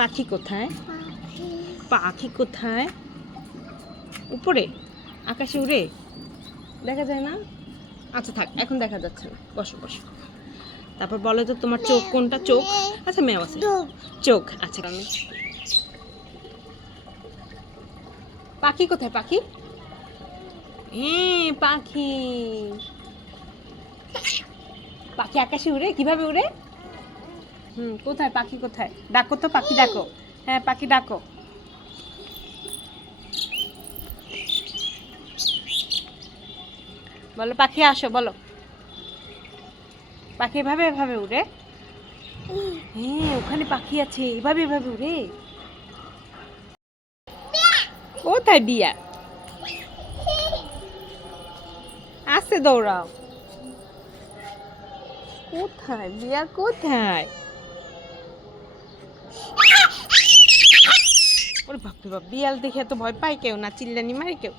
পাখি কোথায়? পাখি কোথায়? উপরে আকাশে উড়ে দেখা যায় না? আচ্ছা থাক, এখন দেখা যাচ্ছে না, বসো বসো। তারপর বলো তো তোমার চোখ কোনটা? চোখ, আচ্ছা মেও আছে, চোখ। আচ্ছা আমি পাখি কোথায়? পাখি, হ্যাঁ পাখি। পাখি আকাশে উড়ে, কিভাবে উড়ে? কোথায় পাখি কোথায়? ডাকো তো, পাখি ডাকো। হ্যাঁ পাখি ডাকো। বলো পাখি আসো, বলো। পাখি এভাবে এভাবে উড়ে? হ্যাঁ ওখানে পাখি আছে, এভাবে এভাবে উড়ে। কোথায় বিয়া? আসতে দৌড়াও। কোথায় বিয়া, কোথায়? ওরে বাপরে বাপ, বিড়াল দেখে এত ভয় পায় কেউ না? চিল্লানি মারে কেউ?